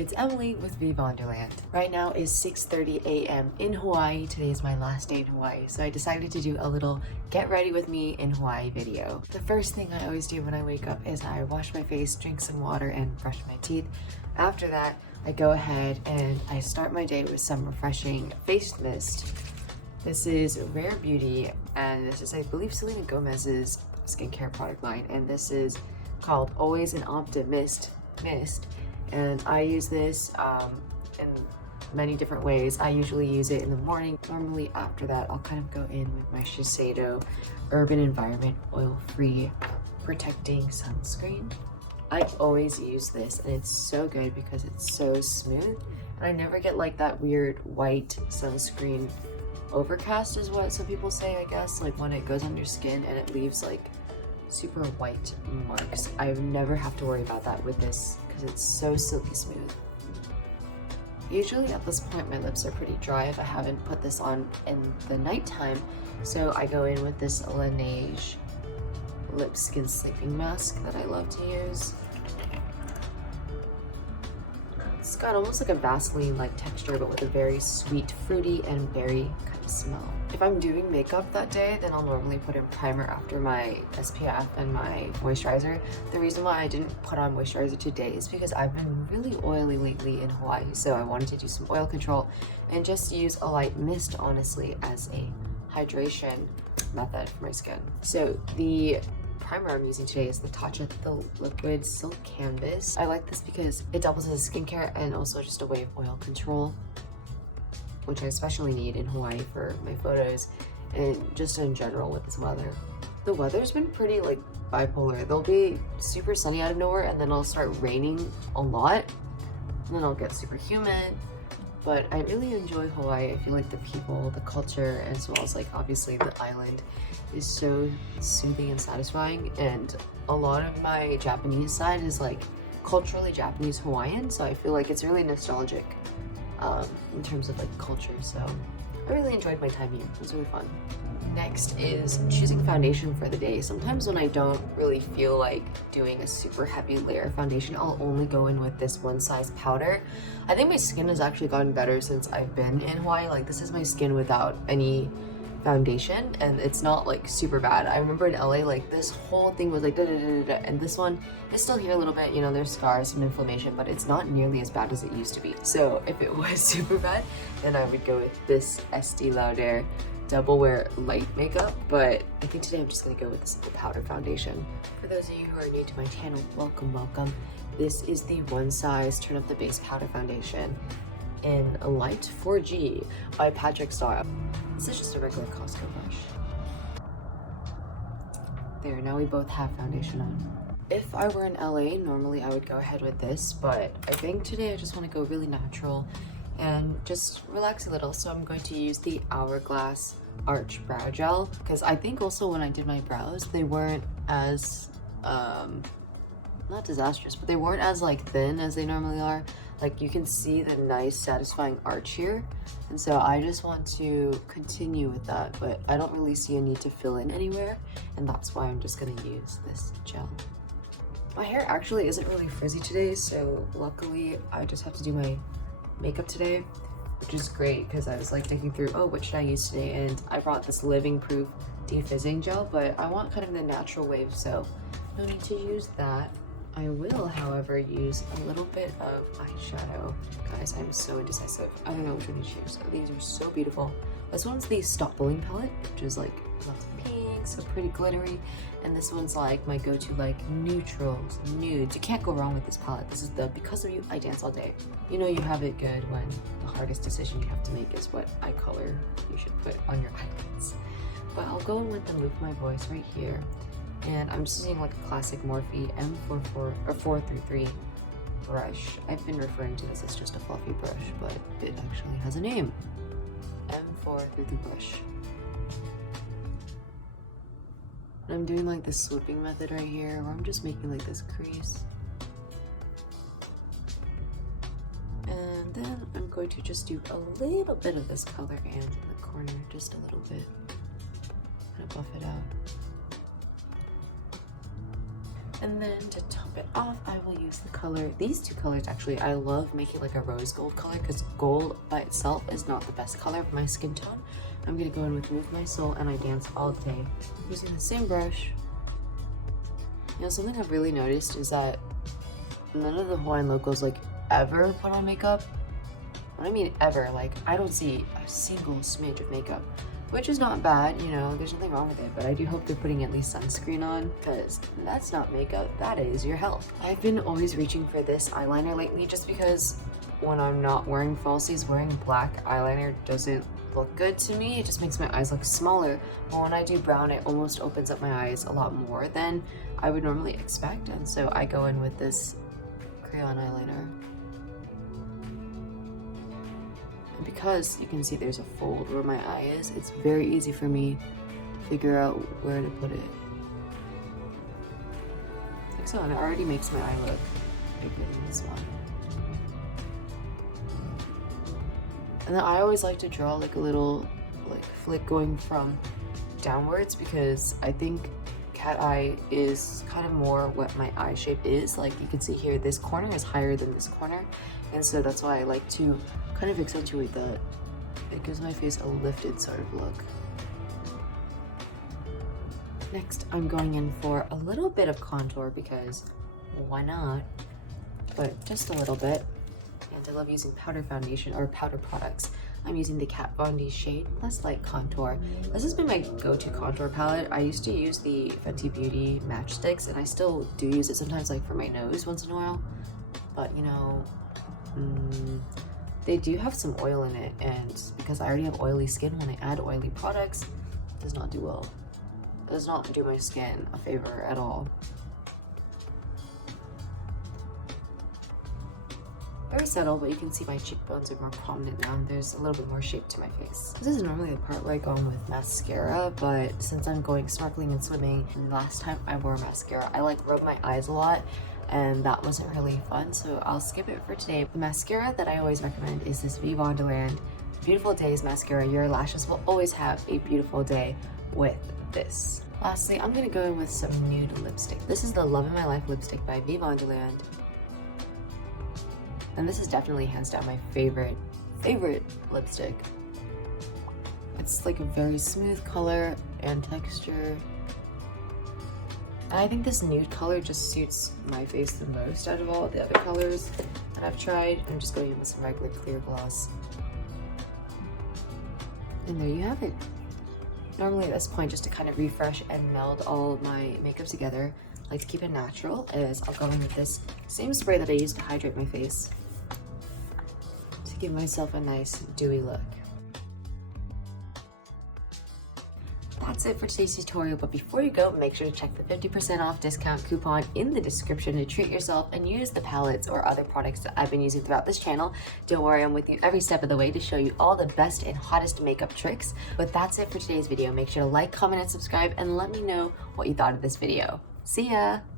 It's Emily with Viva Wonderland. Right now is 6:30 a.m. in Hawaii. Today is my last day in Hawaii, so I decided to do a little get ready with me in Hawaii video. The first thing I always do when I wake up is I wash my face, drink some water, and brush my teeth. After that, I go ahead and I start my day with some refreshing face mist. This is Rare Beauty, and this is, I believe, Selena Gomez's skincare product line, and this is called Always an Optimist Mist. And I use this in many different ways. I usually use it in the morning. Normally after that, I'll kind of go in with my Shiseido Urban Environment Oil-Free Protecting Sunscreen. I always use this, and it's so good because it's so smooth. And I never get like that weird white sunscreen overcast is what some people say, I guess. Like when it goes on your skin and it leaves like super white marks. I never have to worry about that with this because it's so silky smooth. Usually at this point my lips are pretty dry if I haven't put this on in the nighttime, so I go in with this Laneige lip skin sleeping mask that I love to use. It's got almost like a Vaseline like texture but with a very sweet, fruity and berry kind of smell. If I'm doing makeup that day, then I'll normally put in primer after my SPF and my moisturizer. The reason why I didn't put on moisturizer today is because I've been really oily lately in Hawaii, so I wanted to do some oil control and just use a light mist, honestly, as a hydration method for my skin. So the primer I'm using today is the Tatcha the Liquid Silk Canvas. I like this because it doubles as skincare and also just a way of oil control, which I especially need in Hawaii for my photos and just in general with this weather. The weather's been pretty like bipolar. There'll be super sunny out of nowhere and then it'll start raining a lot and then it'll get super humid. But I really enjoy Hawaii. I feel like the people, the culture, as well as like obviously the island is so soothing and satisfying. And a lot of my Japanese side is like culturally Japanese Hawaiian, so I feel like it's really nostalgic in terms of like culture. So I really enjoyed my time here. It was really fun. Next is choosing foundation for the day. Sometimes when I don't really feel like doing a super heavy layer of foundation, I'll only go in with this one size powder. I think my skin has actually gotten better since I've been in Hawaii. Like this is my skin without any foundation and it's not like super bad. I remember in LA like this whole thing was like da, da, da, da, and this one is still here a little bit, you know, there's scars, some inflammation, but it's not nearly as bad as it used to be. So if it was super bad, then I would go with this Estee Lauder Double Wear Light Makeup, but I think today I'm just gonna go with the simple powder foundation. For those of you who are new to my channel, welcome. This is the one size turn up the base powder foundation in a light 4G by Patrick Star. This is just a regular Costco brush. There, now we both have foundation on. If I were in LA, normally I would go ahead with this, but I think today I just want to go really natural and just relax a little. So I'm going to use the Hourglass Arch Brow Gel because I think also when I did my brows, they weren't as, not disastrous, but they weren't as like thin as they normally are. Like you can see the nice satisfying arch here. And so I just want to continue with that, but I don't really see a need to fill in anywhere. And that's why I'm just gonna use this gel. My hair actually isn't really frizzy today, so luckily I just have to do my makeup today, which is great because I was like thinking through, oh, what should I use today? And I brought this Living Proof defizzing gel, but I want kind of the natural wave, so no need to use that. I will, however, use a little bit of eyeshadow. Guys, I'm so indecisive. I don't know which one to choose. These are so beautiful. This one's the Stop Bullying palette, which is like lots of pink, so pretty glittery. And this one's like my go-to like neutrals, nudes. You can't go wrong with this palette. This is the Because of You I Dance All Day. You know you have it good when the hardest decision you have to make is what eye color you should put on your eyelids. But I'll go in with the Move My Voice right here. And I'm just using like a classic Morphe M433 brush. I've been referring to this as just a fluffy brush, but it actually has a name. M433 brush. And I'm doing like this swooping method right here where I'm just making like this crease. And then I'm going to just do a little bit of this color and in the corner, just a little bit. Kind of buff it out. And then to top it off, I will use use the color, these two colors actually. I love making like a rose gold color because gold by itself is not the best color for my skin tone. I'm gonna go in with Move My Soul and I Dance All Day using the same brush. You know, something I've really noticed is that none of the Hawaiian locals like ever put on makeup. When I mean ever, like I don't see a single smidge of makeup, which is not bad, you know, there's nothing wrong with it, but I do hope they're putting at least sunscreen on because that's not makeup, that is your health. I've been always reaching for this eyeliner lately just because when I'm not wearing falsies, wearing black eyeliner doesn't look good to me. It just makes my eyes look smaller, but when I do brown, it almost opens up my eyes a lot more than I would normally expect, and so I go in with this crayon eyeliner. And because you can see there's a fold where my eye is, it's very easy for me to figure out where to put it. Like so, and it already makes my eye look bigger than this one. And then I always like to draw like a little like flick going from downwards because I think cat eye is kind of more what my eye shape is. Like you can see here, this corner is higher than this corner. And so that's why I like to kind of accentuate that. It gives my face a lifted sort of look. Next, I'm going in for a little bit of contour because why not? But just a little bit. And I love using powder foundation or powder products. I'm using the Kat Von D shade plus light contour. This has been my go-to contour palette. I used to use the Fenty Beauty matchsticks and I still do use it sometimes like for my nose once in a while. But you know, they do have some oil in it, and because I already have oily skin, when I add oily products, it does not do well. It does not do my skin a favor at all. Very subtle, but you can see my cheekbones are more prominent now and there's a little bit more shape to my face. This is normally the part where I go in with mascara, but since I'm going snorkeling and swimming, and last time I wore mascara, I like rubbed my eyes a lot and that wasn't really fun, so I'll skip it for today. The mascara that I always recommend is this V Wonderland Beautiful Days mascara. Your lashes will always have a beautiful day with this. Lastly, I'm gonna go in with some nude lipstick. This is the Love in My Life lipstick by V Wonderland. And this is definitely hands down my favorite lipstick. It's like a very smooth color and texture. And I think this nude color just suits my face the most out of all the other colors that I've tried. I'm just going in with some regular clear gloss. And there you have it. Normally at this point, just to kind of refresh and meld all of my makeup together, I like to keep it natural, is I'll go in with this same spray that I use to hydrate my face to give myself a nice dewy look. That's it for today's tutorial, but before you go, make sure to check the 50% off discount coupon in the description to treat yourself and use the palettes or other products that I've been using throughout this channel. Don't worry, I'm with you every step of the way to show you all the best and hottest makeup tricks. But that's it for today's video. Make sure to like, comment, and subscribe, and let me know what you thought of this video. See ya!